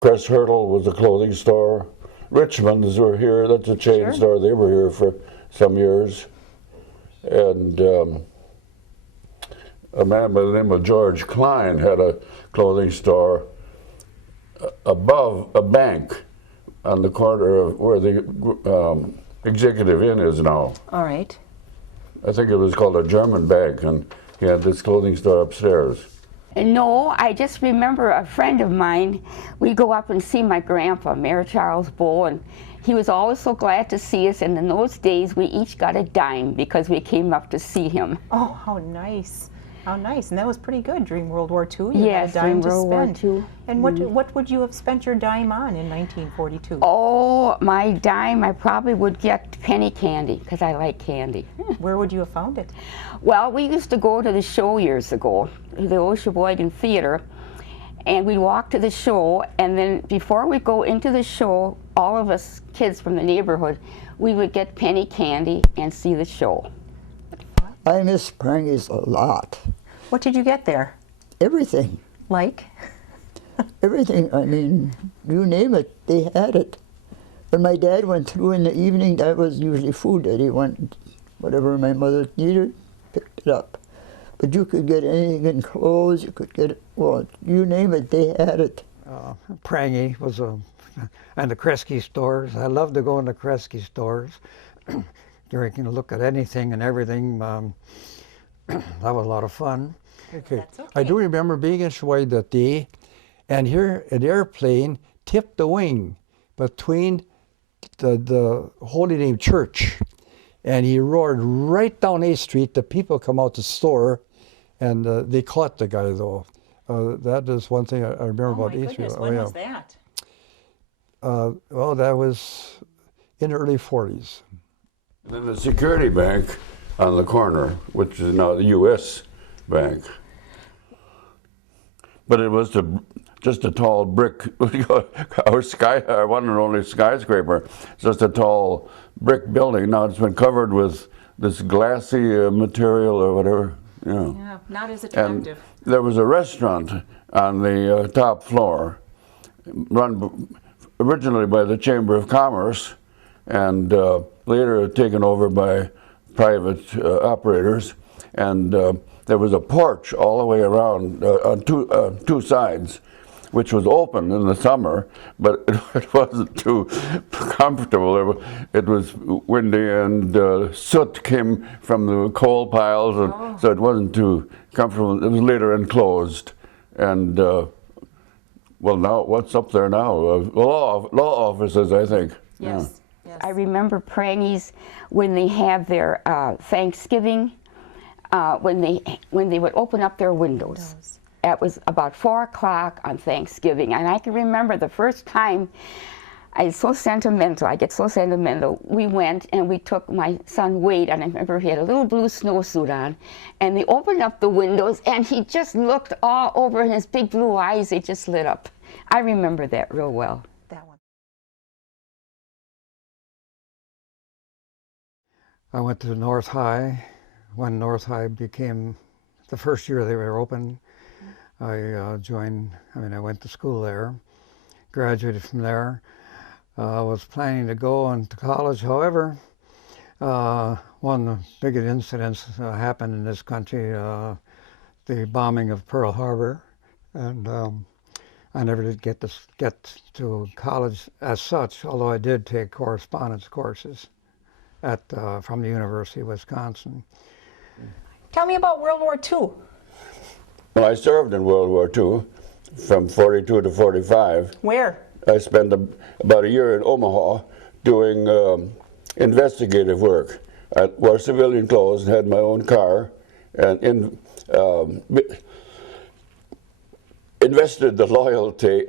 Crest Hurdle was a clothing store. Richmond's were here. That's a chain store. They were here for some years. And a man by the name of George Klein had a clothing store above a bank on the corner of where the Executive Inn is now. All right. I think it was called a German bank, and he had this clothing store upstairs. No, I just remember a friend of mine, we'd go up and see my grandpa, Mayor Charles Bow, and he was always so glad to see us, and in those days we each got a dime because we came up to see him. Oh, how nice. How nice. And that was pretty good during World War II. You Yes, had a dime during to World spend. War II. And what would you have spent your dime on in 1942? Oh, my dime, I probably would get penny candy because I like candy. Where would you have found it? Well, we used to go to the show years ago, the old Sheboygan Theater, and we'd walk to the show, and then before we go into the show, all of us kids from the neighborhood, we would get penny candy and see the show. I miss Prangies a lot. What did you get there? Everything. Like? Everything. I mean, you name it, they had it. When my dad went through in the evening, that was usually food that he went, whatever my mother needed, picked it up. But you could get anything in clothes, you could get, well, you name it, they had it. Prangy was and the Kresge stores. I loved to go in the Kresge stores. You can look at anything and everything. That was a lot of fun. Okay. I do remember being in Sheboygan that day, and here an airplane tipped the wing between the Holy Name Church, and he roared right down A Street. The people come out the store, and they caught the guy though. That is one thing I remember about A Street. When was that? Well, that was in the early 40s. Then the Security Bank on the corner, which is now the U.S. Bank. But it was just a tall brick, our one and only skyscraper, just a tall brick building. Now it's been covered with this glassy material or whatever, you know. Yeah, not as attractive. And there was a restaurant on the top floor, run originally by the Chamber of Commerce, and later taken over by private operators. And there was a porch all the way around on two sides, which was open in the summer, but it wasn't too comfortable. It was windy, and soot came from the coal piles, and so it wasn't too comfortable. It was later enclosed. And well, now what's up there now? Law offices, I think. Yes. Yeah. Yes. I remember Prangies when they had their Thanksgiving, when they would open up their windows. It was about 4 o'clock on Thanksgiving, and I can remember the first time. I get so sentimental. We went and we took my son Wade, and I remember he had a little blue snowsuit on, and they opened up the windows, and he just looked all over, and his big blue eyes, they just lit up. I remember that real well. That one. I went to North High when North High became, the first year they were open. I I went to school there, graduated from there. I was planning to go on to college. However, one of the biggest incidents happened in this country, the bombing of Pearl Harbor, and I never did get to college as such, although I did take correspondence courses from the University of Wisconsin. Tell me about World War II. Well, I served in World War II from 42 to 45. Where? I spent about a year in Omaha doing investigative work. I wore civilian clothes and had my own car, and investigated the loyalty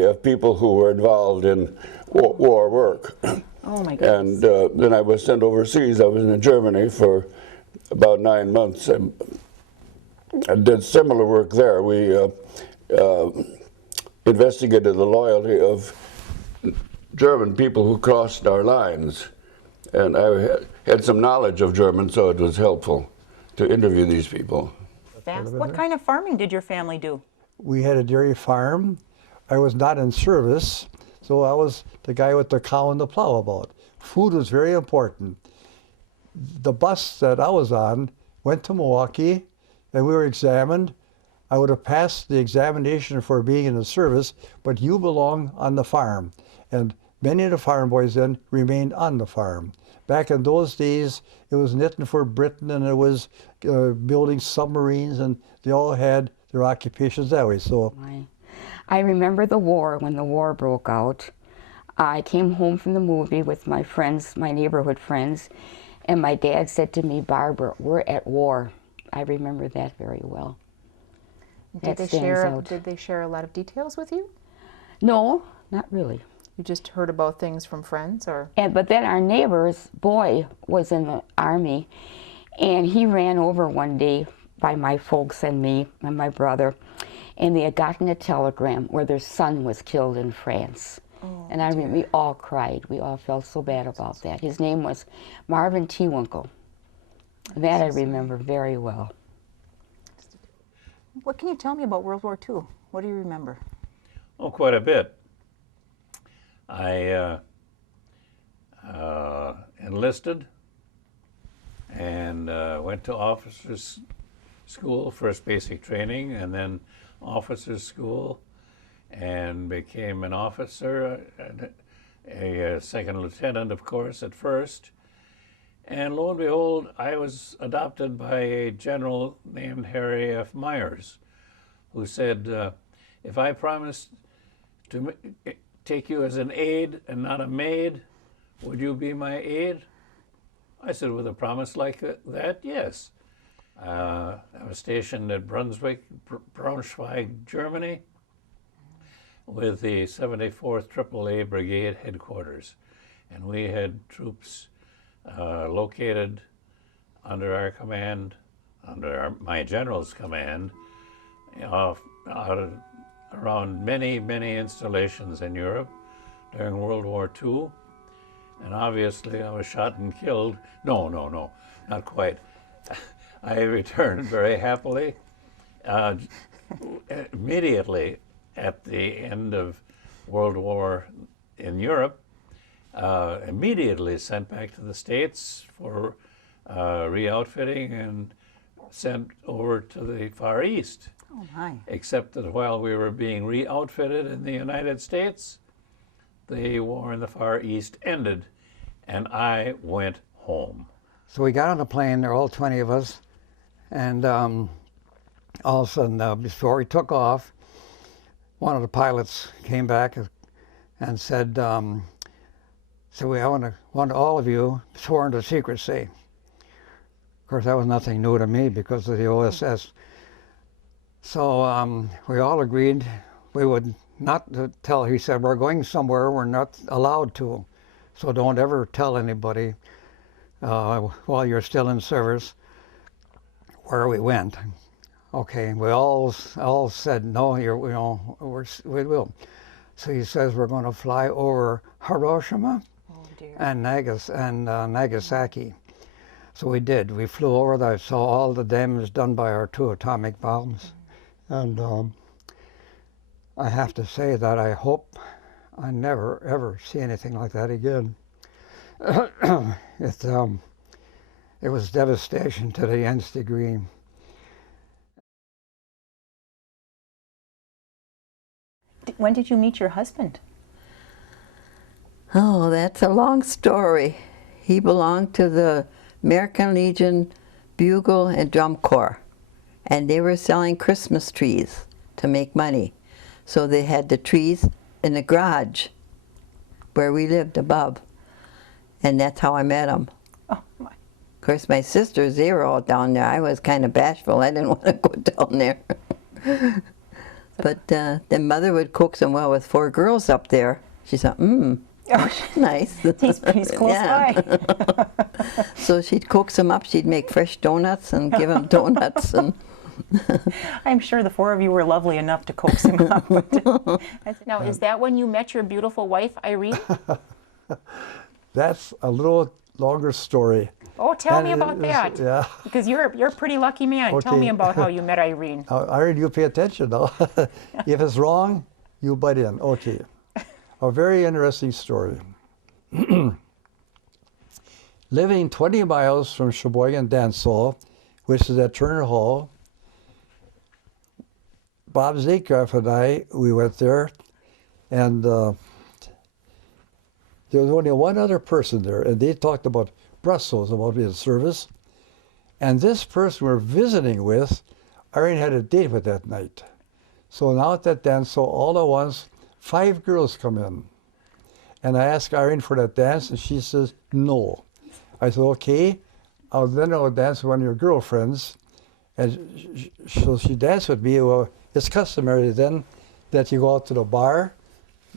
of people who were involved in war work. Oh my goodness. And then I was sent overseas. I was in Germany for about 9 months. I did similar work there. We investigated the loyalty of German people who crossed our lines. And I had some knowledge of German, so it was helpful to interview these people. What kind of farming did your family do? We had a dairy farm. I was not in service, so I was the guy with the cow and the plow about. Food was very important. The bus that I was on went to Milwaukee, and we were examined. I would have passed the examination for being in the service, but you belong on the farm. And many of the farm boys then remained on the farm. Back in those days, it was knitting for Britain, and it was building submarines, and they all had their occupations that way. So I remember the war, when the war broke out. I came home from the movie with my friends, my neighborhood friends, and my dad said to me, "Barbara, we're at war." I remember that very well. Did they share a lot of details with you? No, not really. You just heard about things from friends, or? But then our neighbor's boy was in the Army, and he ran over one day by my folks and me and my brother, and they had gotten a telegram where their son was killed in France. Oh, and I remember we all cried. We all felt so bad about that. His name was Marvin T. Winkle. That I remember very well. What can you tell me about World War II? What do you remember? Oh, quite a bit. I enlisted and went to officers' school, first basic training, and then officers' school, and became an officer, a second lieutenant, of course, at first. And lo and behold, I was adopted by a general named Harry F. Myers, who said, if I promised to take you as an aide and not a maid, would you be my aide? I said, with a promise like that, yes. I was stationed at Brunswick, Braunschweig, Germany, with the 74th AAA Brigade headquarters. And we had troops located under our command, under my general's command, around many, many installations in Europe during World War II. And obviously I was shot and killed. No, not quite. I returned very happily. Immediately at the end of World War in Europe, immediately sent back to the States for re-outfitting and sent over to the Far East. Oh my. Except that while we were being re-outfitted in the United States, the war in the Far East ended, and I went home. So we got on the plane, there were all 20 of us, and all of a sudden, before we took off, one of the pilots came back and said, so I want all of you sworn to secrecy. Of course, that was nothing new to me because of the OSS. So we all agreed we would not tell. He said, we're going somewhere we're not allowed to, so don't ever tell anybody while you're still in service where we went. Okay, we all said, no, we will. So he says, we're going to fly over Hiroshima and Nagasaki. So we did. We flew over there, saw all the damage done by our 2 atomic bombs. And I have to say that I hope I never, ever see anything like that again. It was devastation to the nth degree. When did you meet your husband? Oh, that's a long story. He belonged to the American Legion Bugle and Drum Corps, and they were selling Christmas trees to make money. So they had the trees in the garage where we lived above, and that's how I met him. Oh my. Of course, my sisters, they were all down there. I was kind of bashful. I didn't want to go down there. But then Mother would coax him, well, with 4 girls up there. She said, nice. He's close by. So she'd coax him up. She'd make fresh donuts and give him donuts. And I'm sure the 4 of you were lovely enough to coax him up. Now, is that when you met your beautiful wife, Irene? that's a little longer story. Oh, tell me about that. Yeah. Because you're a pretty lucky man. Okay. Tell me about how you met Irene. Irene, you pay attention now. If it's wrong, You butt in. Okay. A very interesting story. Living 20 miles from Sheboygan Dance Hall, which is at Turner Hall, Bob Zagraff and I, we went there, and there was only one other person there, and they talked about Brussels, about his service. And this person we're visiting with, Irene had a date with that night. So now at that dance, so all at once, 5 girls come in. And I asked Irene for that dance, and she says, no. I said, okay, then I'll dance with one of your girlfriends. And so she danced with me. Well, it's customary then that you go out to the bar,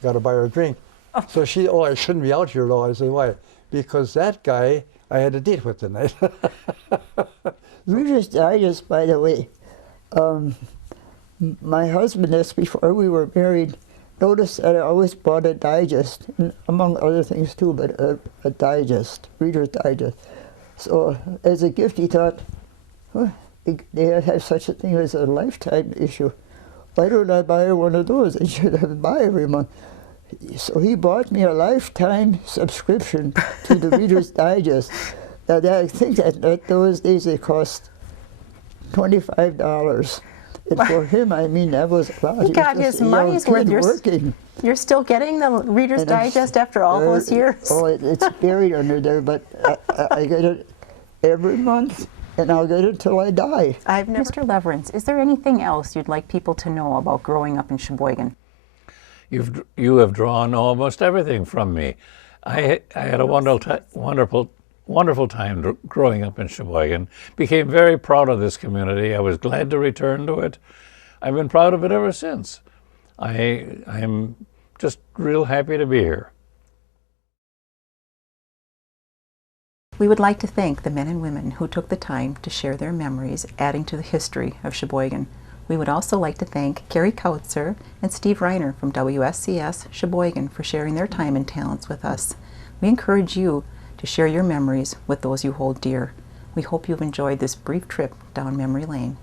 got to buy her a drink. Oh. So she, I shouldn't be out here though. I said, why? Because that guy I had a date with tonight. Reader's Digest, by the way, my husband, just before we were married, noticed that I always bought a digest, among other things too, but a digest, Reader's Digest. So as a gift, he thought, they have such a thing as a lifetime issue. Why don't I buy her one of those? I should have to buy every month. So he bought me a lifetime subscription to the Reader's Digest. Now, I think that those days they cost $25. And for him, I mean, that was a lot. He got his money's worth. You're still getting the Reader's Digest after all those years? Oh, it's buried under there, but I get it every month, and I'll get it till I die. Mr. Leverance, is there anything else you'd like people to know about growing up in Sheboygan? You have drawn almost everything from me. I had a wonderful time growing up in Sheboygan. Became very proud of this community. I was glad to return to it. I've been proud of it ever since. I'm just real happy to be here. We would like to thank the men and women who took the time to share their memories, adding to the history of Sheboygan. We would also like to thank Carrie Kautzer and Steve Reiner from WSCS Sheboygan for sharing their time and talents with us. We encourage you to share your memories with those you hold dear. We hope you've enjoyed this brief trip down memory lane.